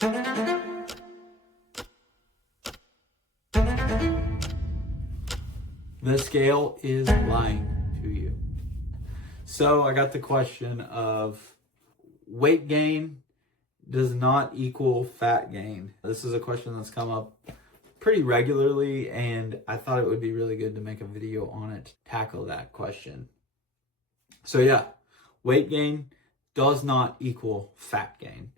The scale is lying to you. So I got the question of weight gain does not equal fat gain. This is a question that's come up pretty regularly, and I thought it would be really good to make a video on it to tackle that question. So yeah, weight gain does not equal fat gain.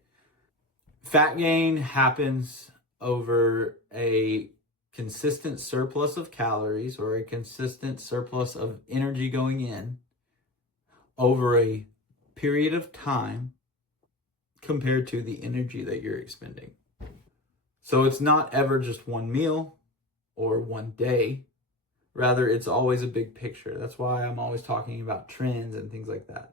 Fat gain happens over a consistent surplus of calories or a consistent surplus of energy going in over a period of time compared to the energy that you're expending. So it's not ever just one meal or one day. Rather, it's always a big picture. That's why I'm always talking about trends and things like that.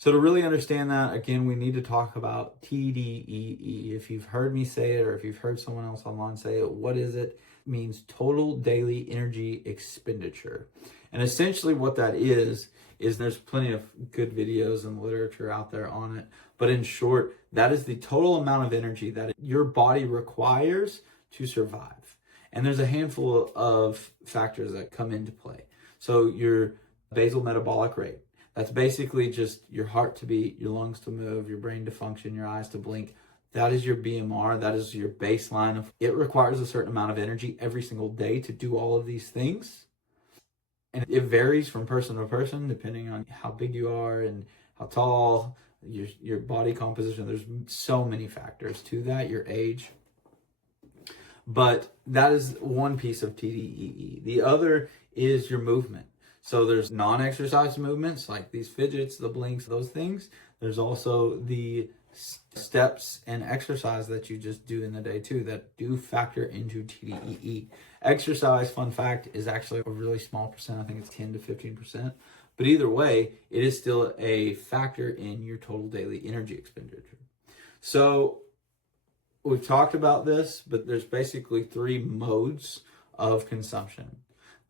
So to really understand that, again, we need to talk about TDEE. If you've heard me say it or if you've heard someone else online say it, what is it? It means Total Daily Energy Expenditure. And essentially what that is there's plenty of good videos and literature out there on it. But in short, that is the total amount of energy that your body requires to survive. And there's a handful of factors that come into play. So your basal metabolic rate. That's basically just your heart to beat, your lungs to move, your brain to function, your eyes to blink. That is your BMR. That is your baseline. It requires a certain amount of energy every single day to do all of these things. And it varies from person to person depending on how big you are and how tall, your body composition. There's so many factors to that, your age. But that is one piece of TDEE. The other is your movement. So there's non-exercise movements like these fidgets, the blinks, those things. There's also the steps and exercise that you just do in the day too that do factor into TDEE. Exercise, fun fact, is actually a really small percent. I think it's 10 to 15%. But either way, it is still a factor in your total daily energy expenditure. So we've talked about this, but there's basically three modes of consumption.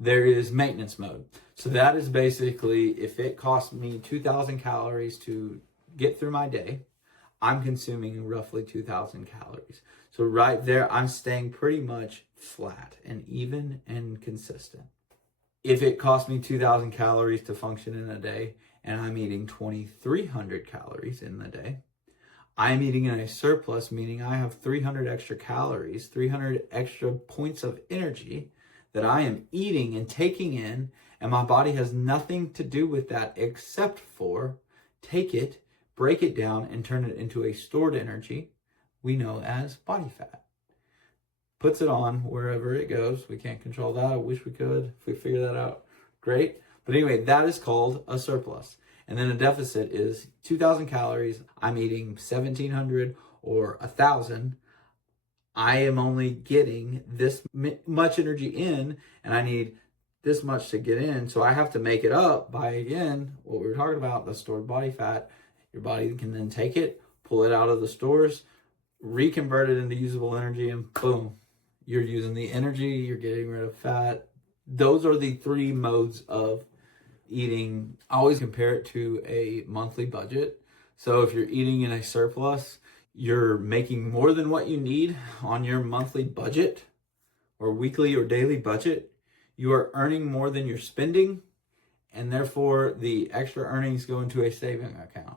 There is maintenance mode. So that is basically if it costs me 2,000 calories to get through my day, I'm consuming roughly 2,000 calories. So right there, I'm staying pretty much flat and even and consistent. If it costs me 2,000 calories to function in a day and I'm eating 2,300 calories in the day, I'm eating in a surplus, meaning I have 300 extra calories, 300 extra points of energy that I am eating and taking in, and my body has nothing to do with that except for take it, break it down, and turn it into a stored energy we know as body fat. Puts it on wherever it goes. We can't control that. I wish we could. If we figure that out, great. But anyway, that is called a surplus. And then a deficit is 2,000 calories. I'm eating 1,700 or 1,000. I am only getting this much energy in, and I need this much to get in. So I have to make it up by, again, what we were talking about, the stored body fat. Your body can then take it, pull it out of the stores, reconvert it into usable energy, and boom, you're using the energy, you're getting rid of fat. Those are the three modes of eating. I always compare it to a monthly budget. So if you're eating in a surplus, you're making more than what you need on your monthly budget or weekly or daily budget. You are earning more than you're spending, and therefore the extra earnings go into a saving account.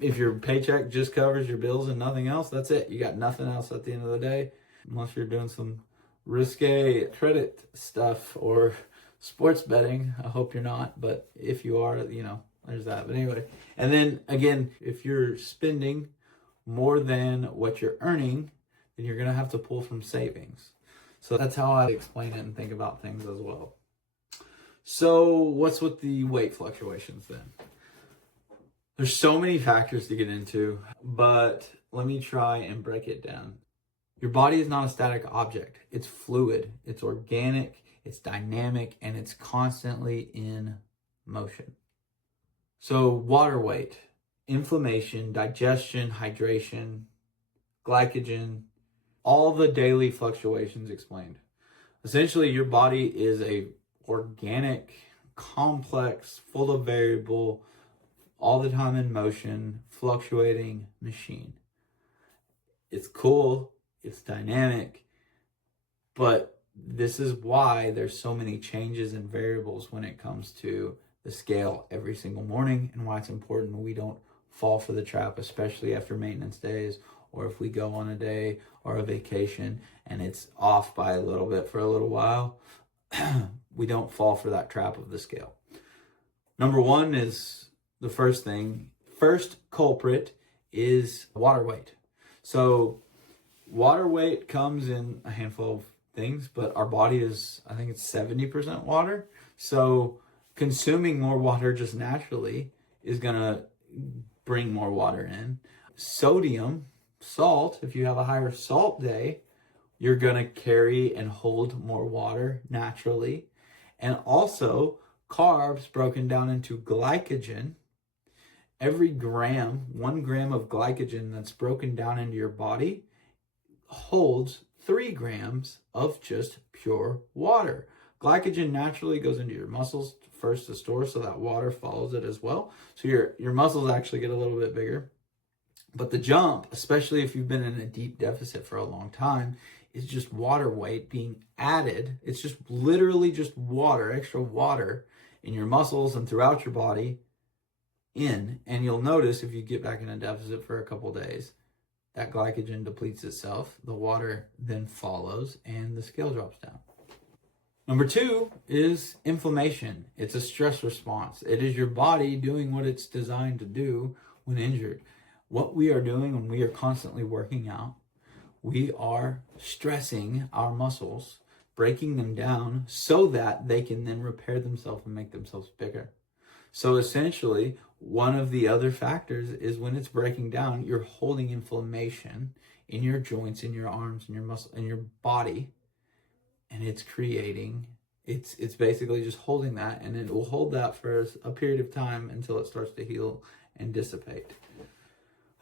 If your paycheck just covers your bills and nothing else, that's it. You got nothing else at the end of the day, unless you're doing some risque credit stuff or sports betting. I hope you're not, but if you are, there's that. But anyway, and then again, if you're spending more than what you're earning, then you're going to have to pull from savings. So that's how I explain it and think about things as well. So what's with the weight fluctuations then? There's so many factors to get into, but let me try and break it down. Your body is not a static object. It's fluid, it's organic, it's dynamic, and it's constantly in motion. So water weight, inflammation, digestion, hydration, glycogen, all the daily fluctuations explained. Essentially, your body is a organic, complex, full of variable, all the time in motion, fluctuating machine. It's cool, it's dynamic, but this is why there's so many changes and variables when it comes to the scale every single morning, and why it's important we don't fall for the trap, especially after maintenance days, or if we go on a day or a vacation and it's off by a little bit for a little while. We don't fall for that trap of the scale. Number one is the first thing. First culprit is water weight. So water weight comes in a handful of things, but our body is, I think it's 70% water. So consuming more water just naturally is going to bring more water in. Sodium, salt, if you have a higher salt day, you're going to carry and hold more water naturally. And also carbs broken down into glycogen. Every gram, 1 gram of glycogen that's broken down into your body holds 3 grams of just pure water. Glycogen naturally goes into your muscles first to store, so that water follows it as well. So your muscles actually get a little bit bigger. But the jump, especially if you've been in a deep deficit for a long time, is just water weight being added. It's just literally just water, extra water in your muscles and throughout your body in. And you'll notice if you get back in a deficit for a couple days, that glycogen depletes itself, the water then follows, and the scale drops down. Number 2 is inflammation. It's a stress response. It is your body doing what it's designed to do when injured. What we are doing when we are constantly working out, we are stressing our muscles, breaking them down so that they can then repair themselves and make themselves bigger. So essentially, one of the other factors is when it's breaking down, you're holding inflammation in your joints, in your arms, in your muscle, in your body, and it's basically just holding that, and it will hold that for a period of time until it starts to heal and dissipate.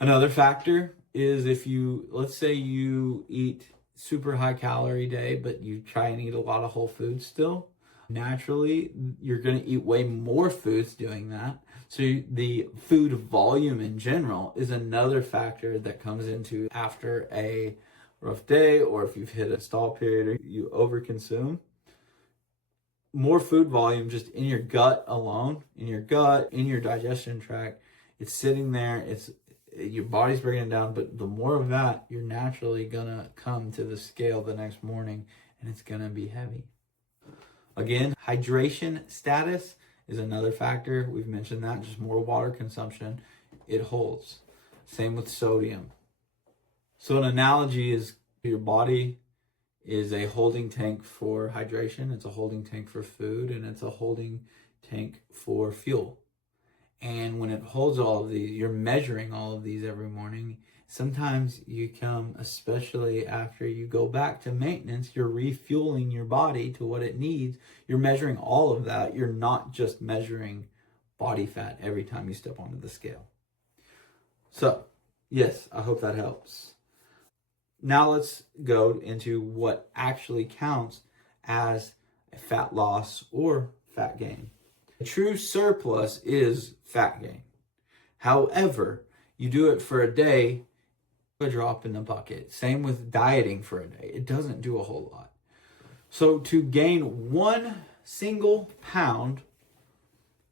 Another factor is if let's say you eat super high calorie day, but you try and eat a lot of whole foods still, naturally, you're going to eat way more foods doing that. So the food volume in general is another factor that comes into after a rough day, or if you've hit a stall period or you overconsume. More food volume just in your gut alone, in your digestion tract, it's sitting there, your body's breaking it down, but the more of that, you're naturally gonna come to the scale the next morning and it's gonna be heavy. Again, hydration status is another factor. We've mentioned that, just more water consumption, it holds. Same with sodium. So an analogy is your body is a holding tank for hydration, it's a holding tank for food, and it's a holding tank for fuel. And when it holds all of these, you're measuring all of these every morning. Sometimes you come, especially after you go back to maintenance, you're refueling your body to what it needs. You're measuring all of that. You're not just measuring body fat every time you step onto the scale. So, yes, I hope that helps. Now let's go into what actually counts as a fat loss or fat gain. A true surplus is fat gain. However, you do it for a day, a drop in the bucket. Same with dieting for a day. It doesn't do a whole lot. So to gain 1 single pound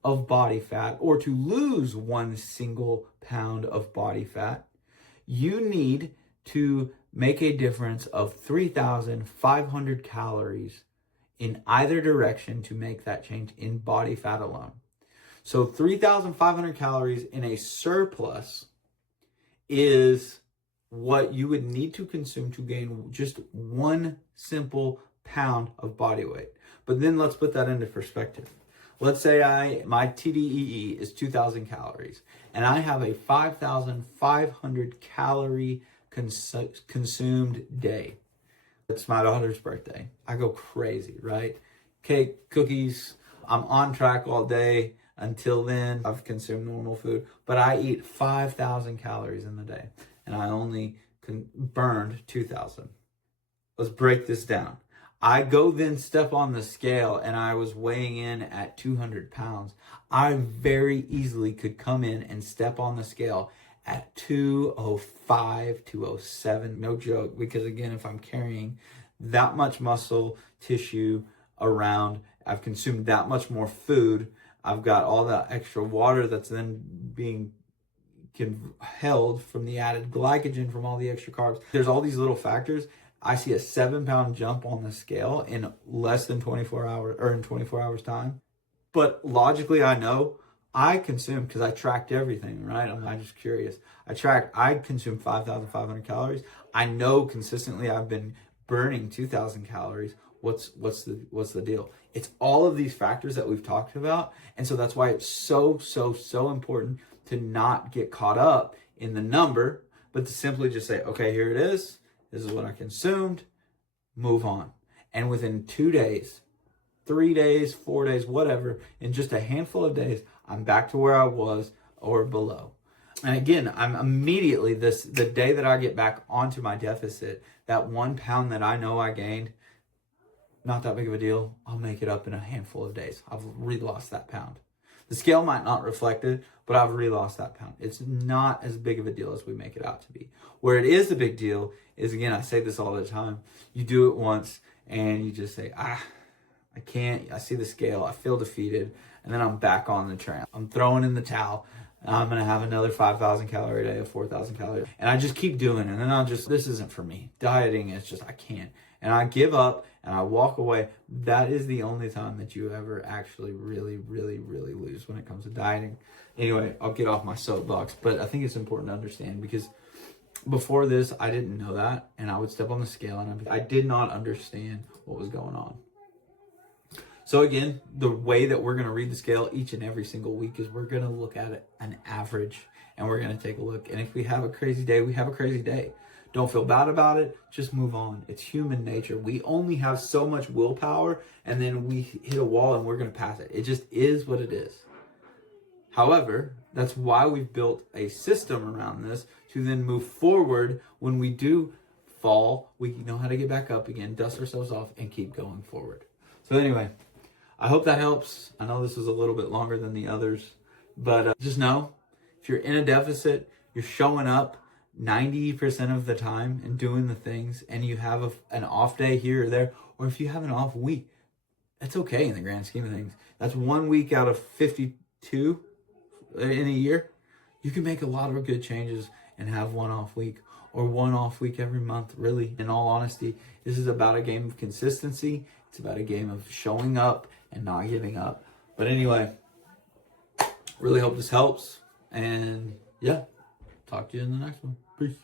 of body fat, or to lose 1 single pound of body fat, you need to make a difference of 3,500 calories in either direction to make that change in body fat alone. So 3,500 calories in a surplus is what you would need to consume to gain just 1 simple pound of body weight. But then let's put that into perspective. Let's say my TDEE is 2,000 calories, and I have a 5,500 calorie consumed day. It's my daughter's birthday. I go crazy, right? Cake, cookies, I'm on track all day. Until then, I've consumed normal food, but I eat 5,000 calories in the day, and I only burned 2,000. Let's break this down. I go then step on the scale, and I was weighing in at 200 pounds. I very easily could come in and step on the scale at 205, 207. No joke, because again, if I'm carrying that much muscle tissue around, I've consumed that much more food, I've got all that extra water that's then being held from the added glycogen from all the extra carbs. There's all these little factors. I see a 7-pound jump on the scale in less than 24 hours, or in 24 hours time. But logically, I know I consume, because I tracked everything, right? I'm just curious. I consume 5,500 calories. I know consistently I've been burning 2,000 calories. What's the deal? It's all of these factors that we've talked about. And so that's why it's so important to not get caught up in the number, but to simply just say, okay, here it is. This is what I consumed. Move on. And within 2 days, 3 days, 4 days, whatever, in just a handful of days, I'm back to where I was or below. And again, I'm immediately, the day that I get back onto my deficit, that 1 pound that I know I gained, not that big of a deal. I'll make it up in a handful of days. I've re-lost that pound. The scale might not reflect it, but I've re-lost that pound. It's not as big of a deal as we make it out to be. Where it is a big deal is, again, I say this all the time, you do it once and you just say, I can't, I see the scale, I feel defeated, and then I'm back on the train. I'm throwing in the towel. I'm going to have another 5,000 calorie a day, 4,000 calories. And I just keep doing it. And then this isn't for me. Dieting is just, I can't. And I give up and I walk away. That is the only time that you ever actually really lose when it comes to dieting. Anyway, I'll get off my soapbox, but I think it's important to understand, because before this, I didn't know that. And I would step on the scale and I did not understand what was going on. So again, the way that we're going to read the scale each and every single week is we're going to look at it, an average, and we're going to take a look. And if we have a crazy day, we have a crazy day. Don't feel bad about it. Just move on. It's human nature. We only have so much willpower, and then we hit a wall and we're going to pass it. It just is what it is. However, that's why we've built a system around this to then move forward. When we do fall, we know how to get back up again, dust ourselves off, and keep going forward. So anyway, I hope that helps. I know this is a little bit longer than the others, but just know, if you're in a deficit, you're showing up 90% of the time and doing the things, and you have an off day here or there, or if you have an off week, that's okay in the grand scheme of things. That's 1 week out of 52 in a year. You can make a lot of good changes and have one off week, or one off week every month. Really, in all honesty, this is about a game of consistency. It's about a game of showing up and not giving up. But anyway, really hope this helps. And yeah, talk to you in the next one. Peace.